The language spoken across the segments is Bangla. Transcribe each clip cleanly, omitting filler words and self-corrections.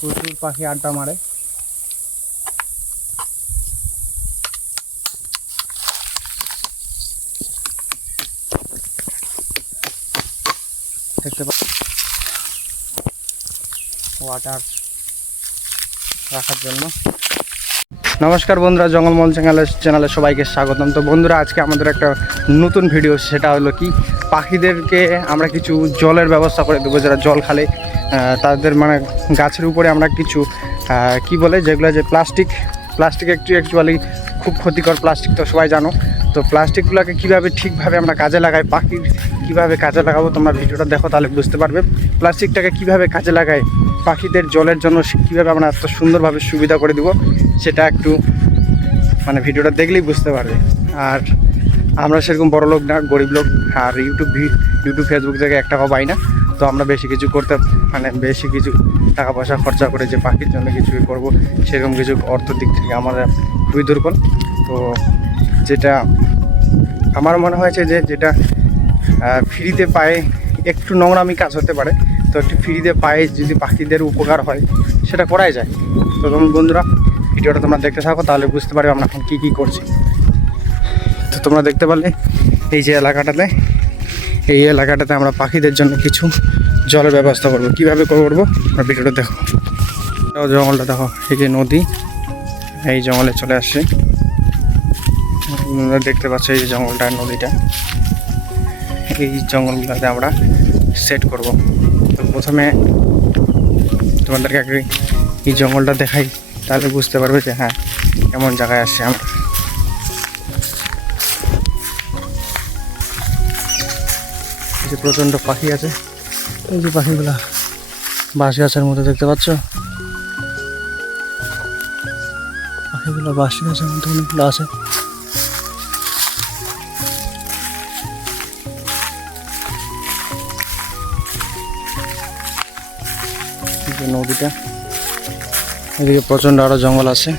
প্রচুর পাখি আড্ডা মারে। দেখতে পাচ্ছি ওয়াটার রাখার জন্য। নমস্কার বন্ধুরা, জঙ্গলমহল চ্যানেলে সবাইকে স্বাগতম। তো বন্ধুরা, আজকে আমাদের একটা নতুন ভিডিও, সেটা হলো কি পাখিদেরকে আমরা কিছু জলের ব্যবস্থা করে দেবো। যারা জল খালে তাদের মানে গাছের উপরে আমরা কিছু কি বলে যেগুলো যে প্লাস্টিক অ্যাকচুয়ালি খুব ক্ষতিকর প্লাস্টিক, তো সবাই জানো। তো প্লাস্টিকগুলোকে কীভাবে ঠিকভাবে আমরা কাজে লাগাই, পাখির কীভাবে কাজে লাগাবো, তোমরা ভিডিওটা দেখো তাহলে বুঝতে পারবে। প্লাস্টিকটাকে কীভাবে কাজে লাগাই, পাখিদের জলের জন্য কীভাবে আমরা এত সুন্দরভাবে সুবিধা করে দেবো, সেটা একটু মানে ভিডিওটা দেখলেই বুঝতে পারবে। আর আমরা সেরকম বড় লোক না, গরিব লোক। আর ইউটিউব ফেসবুক থেকে এক টাকা পাই না, তো আমরা বেশি কিছু টাকা পয়সা খরচা করে যে পাখির জন্য কিছু করব, সেরকম কিছু অর্থ দিক থেকে আমরা খুবই দুর্বল। তো যেটা আমার মনে হয়েছে যেটা ফ্রিতে পায়ে একটু নোংরামি কাজ হতে পারে, তো একটু ফ্রিতে পায়ে যদি পাখিদের উপকার হয় সেটা করাই যায়। তো তোমরা বন্ধুরা ভিডিওটা তোমরা দেখতে থাকো, তাহলে বুঝতে পারবে আমরা এখন কী করছি। তো তোমরা দেখতে পারলে এই এলাকাটাতে আমরা পাখিদের জন্য কিছু জলের ব্যবস্থা করবো। কীভাবে করবো আমরা ভিডিওটা দেখো। জঙ্গলটা দেখো, এই যে নদী, এই জঙ্গলে চলে আসছে। দেখতে পাচ্ছ এই জঙ্গলটা, নদীটা, এই জঙ্গলগুলোতে আমরা সেট করব। তো প্রথমে তোমাদেরকে আগে এই জঙ্গলটা দেখাই, তাহলে বুঝতে পারবে যে হ্যাঁ কেমন জায়গায় আসছে আমরা। এই যে প্রচণ্ড পাখি আছে, এই যে পাখিগুলা বাঁশ গাছের মধ্যে দেখতে পাচ্ছ, পাখিগুলো বাঁশ গাছের মধ্যে অনেকগুলো আছে। নদীটা এদিকে প্রচণ্ড আরও জঙ্গল আছে,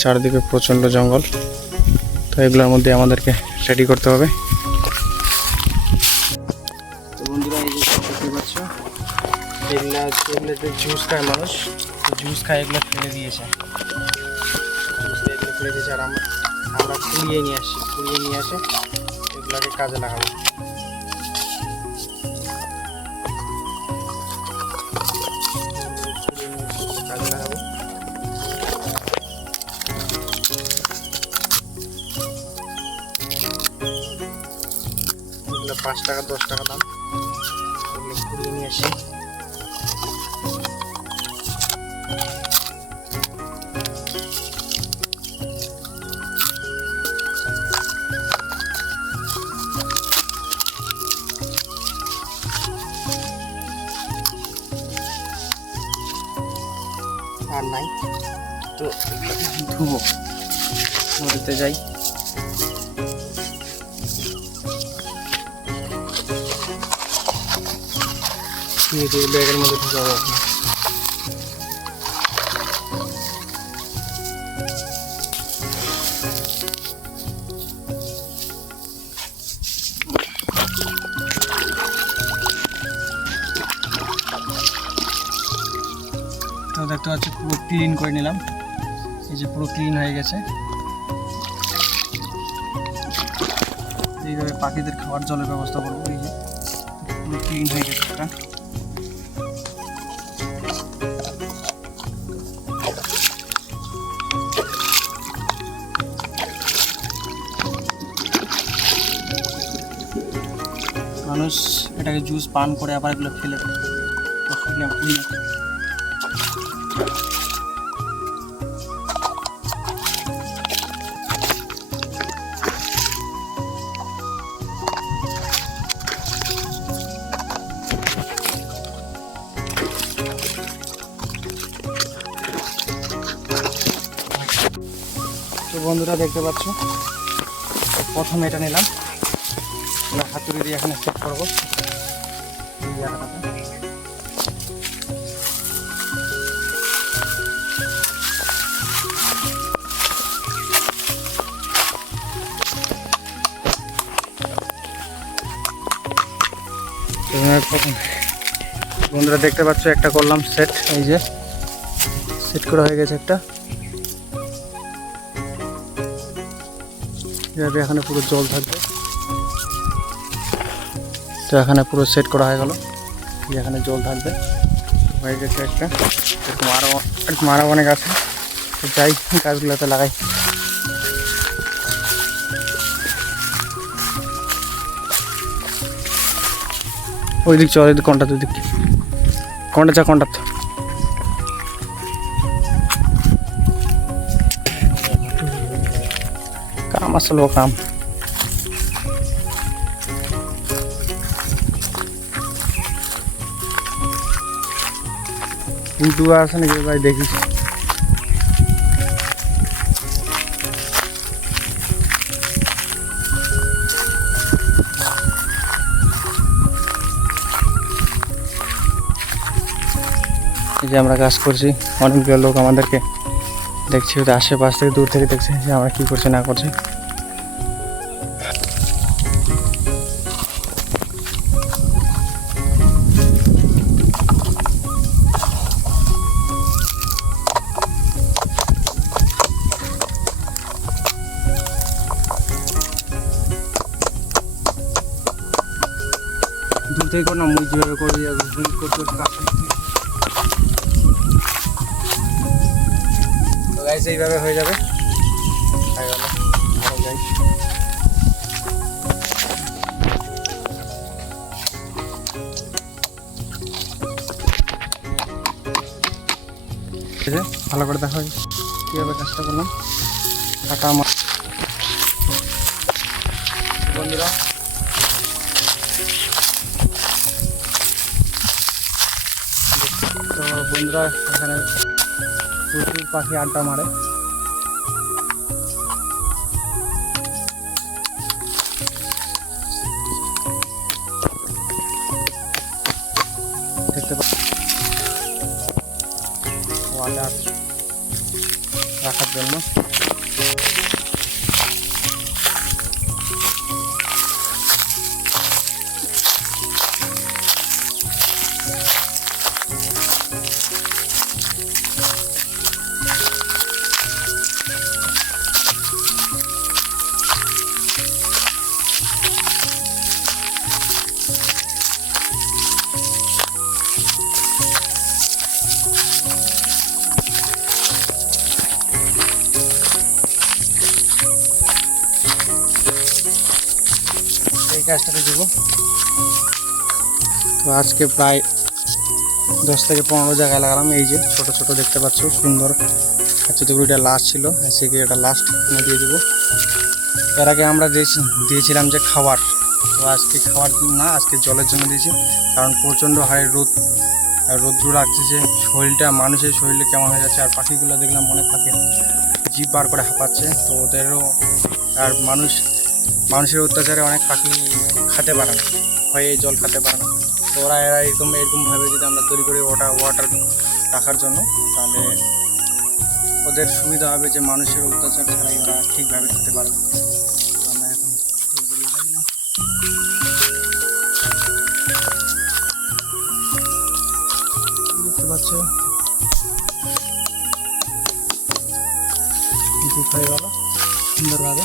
চারদিকে প্রচণ্ড জঙ্গল। তো এগুলোর মধ্যে আমাদেরকে রেডি করতে হবে। তো বন্ধুরা, এই যে দেখতে পাচ্ছ, এগুলো যে জুস খায় মানুষ, জুস খায়, এগুলো ফেলে দিয়েছে। এগুলো ফেলে দিয়েছে, আর আমরা কুড়িয়ে নিয়ে আসে এগুলোকে কাজে লাগাবো। এগুলো 5 টাকা 10 টাকা দাম, এগুলো কুড়িয়ে নিয়ে আসি। আর নাই তো ধুবো, নদীতে যাই। ব্যাগের মধ্যে ঢুকাবো। তো দেখতে পাচ্ছি পুরো ক্লিন করে নিলাম, এই যে পুরো ক্লিন হয়ে গেছে। এইভাবে পাখিদের খাওয়ার জলের ব্যবস্থা করবো। এই যে পুরো ক্লিন হয়ে গেছে একটা। মানুষ এটাকে জুস পান করে আবার এগুলো ফেলে দেয়। তো বন্ধুরা দেখতে পাচ্ছ, প্রথমে এটা নিলাম, হাতুড়ি দিয়ে এখানে সেট করবো এই জায়গাটাতে। প্রথমে বন্ধুরা দেখতে পাচ্ছ একটা করলাম সেট, এই যে সেট করা হয়ে গেছে একটা। এভাবে এখানে পুরো জল থাকবে। তো এখানে পুরো সেট করা হয়ে গেল, এখানে জল থাকবে হয়ে গেছে একটা। এরকম আরও অনেক আছে, তো যাই গাছগুলোতে লাগাই। ওই দিক চল, ওই কোনটা তুই দিক কোনটা চা কোনটা তো কাম আসলো কাম। উল্টু আছে নাকি ভাই দেখিস? এই যে আমরা কাজ করছি, অনেকগুলো লোক আমাদেরকে দেখছি, আশেপাশ থেকে দূর থেকে দেখছে যে আমরা কি করছি না করছি। দূর থেকে কর না, মুই যেভাবে করি করতে তো গাইস এইভাবে হয়ে যাবে। ভালো করে দেখা হয় কীভাবে কাজটা করলাম। কাটা আমার বন্ধুরা তো বন্ধুরা এখানে প্রচুর পাখি আড্ডা মারে। দেখতে পাচ্ছি ওয়াটার রাখার জন্য। এই কাজটাতে দেবো। তো আজকে প্রায় 10 থেকে 15 জায়গায় লাগালাম। এই যে ছোট ছোট দেখতে পাচ্ছ সুন্দর। আচ্ছা তো এটা লাস্ট ছিল, আজকে এটা লাস্ট দিয়ে দেবো। এর আগে আমরা দিয়েছিলাম যে খাবার, তো আজকে খাবার না, আজকে জলের জন্য দিয়েছি। কারণ প্রচণ্ড হারে রৌদ্র লাগছে, শরীরটা মানুষের শরীরে কেমন হয়ে যাচ্ছে। আর পাখিগুলো দেখলাম অনেক পাখি জিভ বার করে হাঁপাচ্ছে, তো ওদেরও আর মানুষের অত্যাচারে অনেক পাখি খেতে পারে না, হয়ে জল খেতে পারে না। তো ওরা এরকমভাবে যদি আমরা তৈরি করি ওয়াটার রাখার জন্য, তাহলে ওদের সুবিধা হবে যে মানুষের অত্যাচার ছাড়াই ওরা ঠিকভাবে খেতে পারবে। আমরা এখন লাগাই না। দেখতে পাচ্ছ হয়ে গেল সুন্দরভাবে।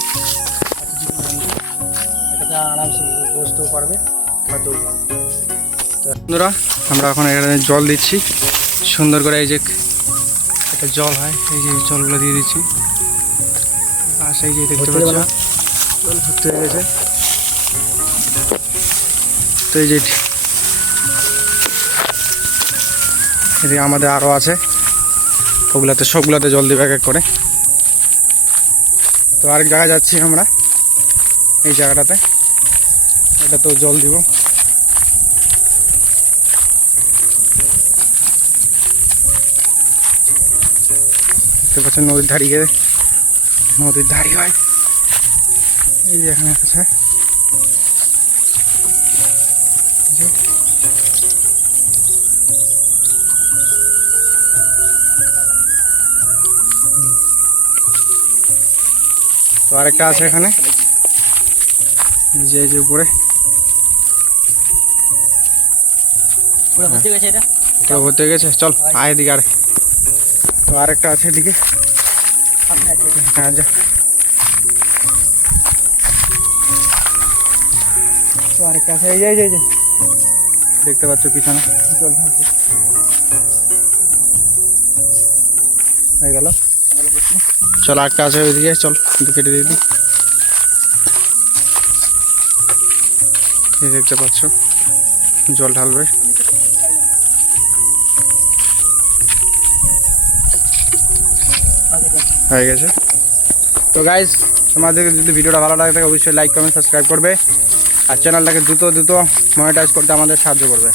এটাতে আরামসে বসতেও পারবে, খেতেও পারবে। তো বন্ধুরা আমরা এখন এখানে জল দিচ্ছি সুন্দর করে। এই যে একটা জল হয়, এই যে জলগুলো দিয়ে দিচ্ছি। আর সেই যে দেখতে পাচ্ছ জল ভর্তি হয়ে গেছে। তো এই যে এদিকে আমাদের আরও আছে, ওগুলাতে সবগুলাতে জল দেবে এক এক করে। তো আরেক জায়গায় যাচ্ছি আমরা, এই জায়গাটাতে এটা তো জল দিব। দেখতে পাচ্ছেন নদীর ধারি হয়, এই যে এখানে আছে। তো আরেকটা আছে এখানে, এই যে উপরে পুরো ভর্তি হয়ে গেছে এটা। পুরো ভর্তি হয়ে গেছে, চল আয় এদিকে আর। তো আরেকটা আছে এদিকে, সামনে আছে। হ্যাঁ যা। তো আরেকটা আছে, এই যে এই যে এই যে দেখতে পাচ্ছ পিছনে জল ঢালছে। হয়ে গেল। এগুলো ভর্তি। চল আরেকটা আছে ওইদিকে, চল কিন্তু কেটে দিয়ে দিই। এই দেখতে পাচ্ছ জল ঢালবে। হয়ে গেছে। তো গাইজ তোমাদের যদি ভিডিওটা ভালো লাগে থাকে অবশ্যই লাইক কমেন্ট সাবস্ক্রাইব করবে, আর চ্যানেলটাকে দ্রুত মনিটাইজ করতে আমাদের সাহায্য করবে।